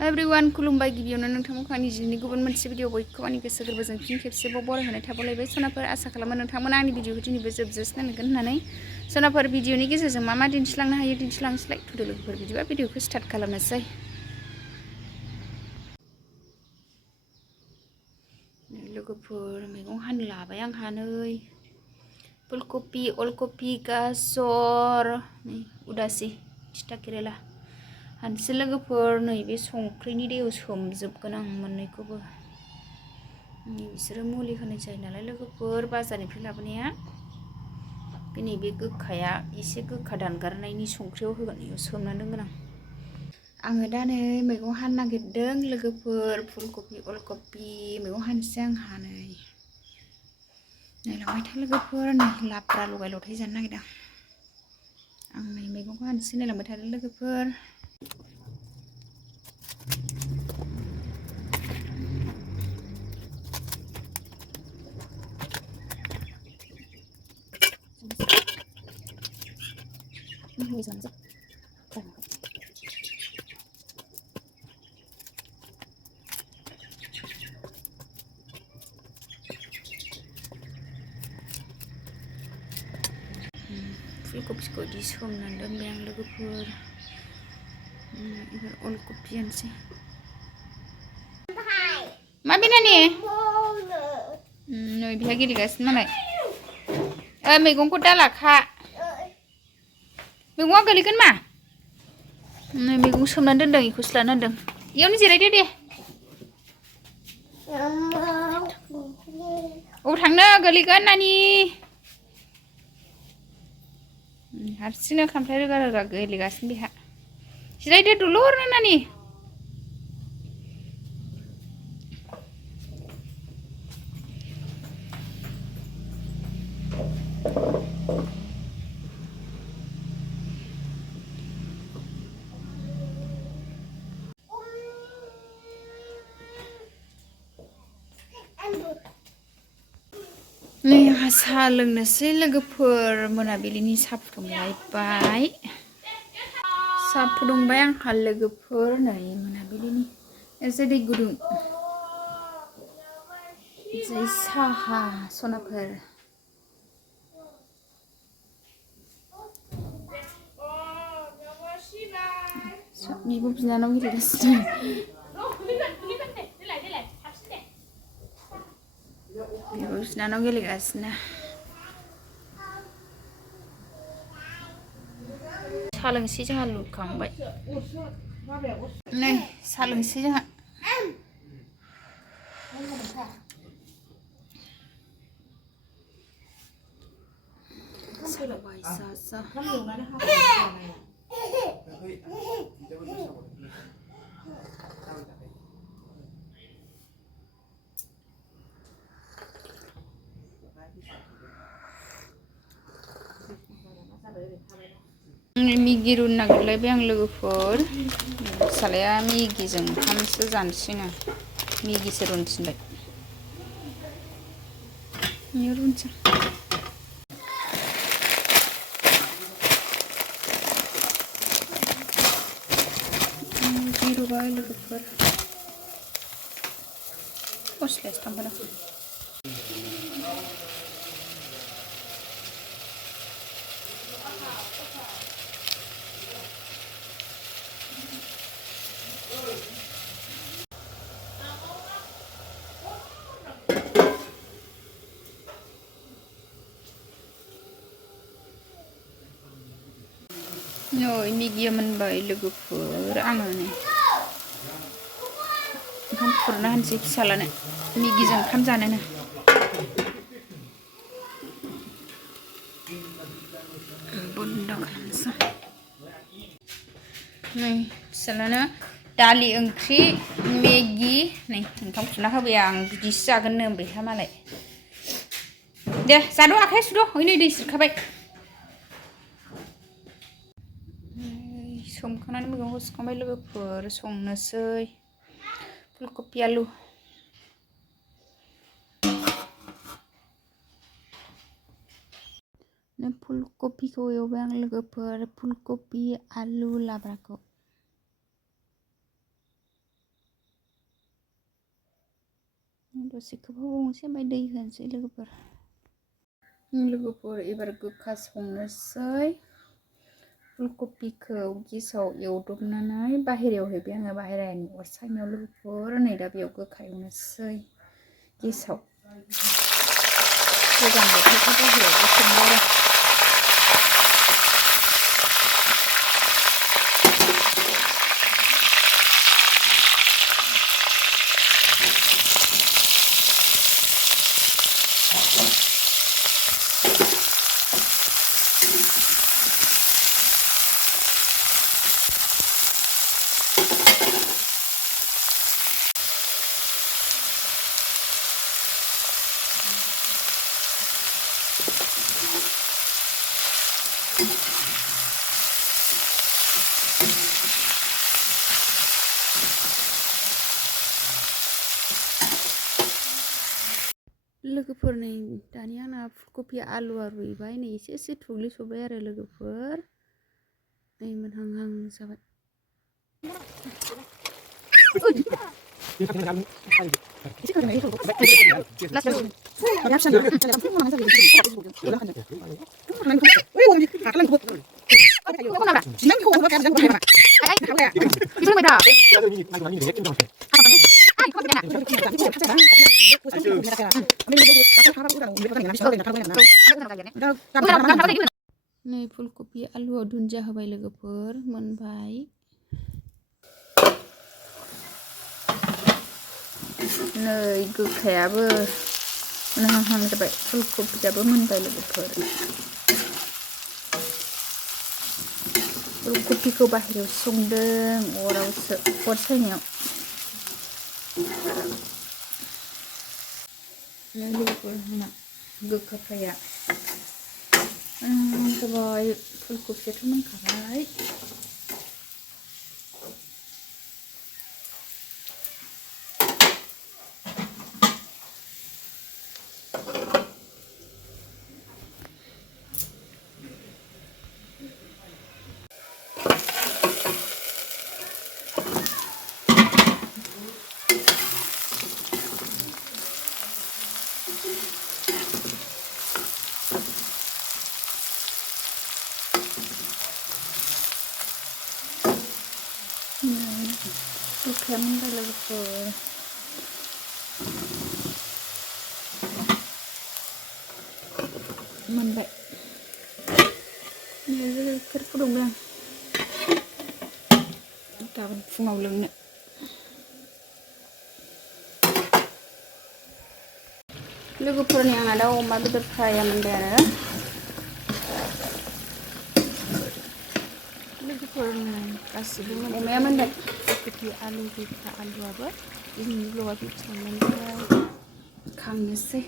everyone खुलुमबाय गिबियावनो नोंथांमोनखौ आंनि जिनि गुबुन मोनसे भिडिअ बयखौबो आंनि गोसो गोरबोजों फिन खेबसेबाव बरायहोनाय थाबावलायबाय सनाफोर आसा खालामो नोंथांमोना आंनि भिडिअखौ दिनैबो जोबजासिम नायगोन होननानै सनाफोर भिडिअनि गेजेरजों मा दिन्थिलांनो हायो दिन्थिलांनोसैलाय थुदो लोगोफोर बिदिबा भिडिअखौ स्टार्ट खालामनोसै लोगोफोर मैगं हानो लाबाय आंहा नै फुलकपि अलकपि गाजर नै उदासि थिथा केरेला हानसे लोगोफोर नैबे संख्रिनि दैयाव सोमजोबगोन आं मोननैखौबो बिसोरो मुलि होनाय जायो नालाय लोगोफोर बाजारनिफ्राय लाबोनाया नैबे गोखाया एसे गोखा दानगारनायनि संख्रियाव होगोन बेयाव सोमनानै दोनगोन आङो दा नै मैगं हानो नागिरदों लोगोफोर फुलकपि अलकपि मैगं हानोसै आंहा नायलांबाय था लोगोफोर नै लाब्रा लगाय लथाय जानो नागिरदों आं नै मैगंखौ हानोसै नायलांबाय थादों लोगोफोर फुलकपिखौ इदि सोमनानै दोनबाय आं लोगोफोर एबार अलकपि हानोसै मा बेनानि नै बिहा गेलेगासिनो मालाय मैगंखौ दालाखा मैगङा गोलैगोन मा नै मैगं सोमनानै दोनदों बेखौसो लाना दोनदों इयावनो जिरायदो दे अबाव थांनो गोलैगोन नानि हारसिंनो खामफ्लाय रोगा रोगा गेलेगासिनो बेहा जिरायदो दलरनो नानि नै आंहा साहा लोंनोसै लोगोफोर मोनाबिलिनि साहा फुदुंलायबाय साहा फुदुंबाय आंहा लोगोफोर नै मोनाबिलिनि एसे दै गुदुं जै साहा सनाफोर बिब' बिनानाव गेलेगासिनो बिब' बिनानाव गेलेगासिनो साहा लोंसै जोंहा लुखांबाय नै साहा लोंसै जोंहा सालाबाय सा मिगि रुनो नागिरलायबाय आं लोगोफोर फिसालाया मिगिजों ओंखामसो जानोसैनो मिगिसो रुनो थिनबाय बेयाव रुनोसै मिगि रुबाय लोगोफोर गस्लायासो थांबाय नै मिगिया मोनबाय लोगोफोर आङो नै ओंखाम खुरना होनोसै फिसालानो मिगिजों ओंखाम जानोनो बन्द खालामनोसै नै फिसालानो दालि ओंख्रि मेगि नै ओंखाम खुरना होबाय आं बिदिसो जागोननो ओमफ्रायहा मालाय दे जाद' आखाइ सुद' नै दै सिरखाबाय सोमखांनानै मैगंखौ सुखांबाय लोगोफोर संनोसै फुलकपि आलु फुलकपिखौ एवबाय आं लोगोफोर फुलकपि आलु लाब्राखौ दसे खोबहाबबावनोसै ओमफ्राय दै होनोसै लोगोफोर एबार गोखा संनोसै फुलकबिखौ गेसाव एवदबनानै बाहेरायाव हैबाय आङो बाहेरानि अर सायनायाव लोगोफोर नै दा बेयाव गोखा एवनोसै गेसाव गोजां बोथोरखौ बाहेरायावबो संबाय आरो लोगोफोर नै दानि आंना फुलकबि आलुआ रुइबाय नै एसे थुग्लिसबाय आरो लोगोफोर नै मोनहांहां जाबाय नै फुलकबि आलुआव दुन्दिया होबाय लोगोफोर मोनबाय नै गोखायाबो मोनहांहां जाबाय फुलकबियाबो मोनबाय लोगोफोर फुलकबिखौ बाहेरायाव संदों अरावसो अर सायनायाव लोगोफोर जोंना गोखा फ्राया जाबाय फुलकबियाथ' मोनखाबाय गोखाया मोनबाय लोगोफोर मोनबाय गाइखेर फुदुंबाय आं गाबोन फुङाव लोंनो लोगोफोरनि आंना दा अमा बेदर फ्राया मोनबाय आरो लोगोफोरनि गासिबो अमाया मोनबाय फुलकबि आलु गोखा आलुआबो दिनैनि ब्लगआ बेखिनियावनो खांनोसै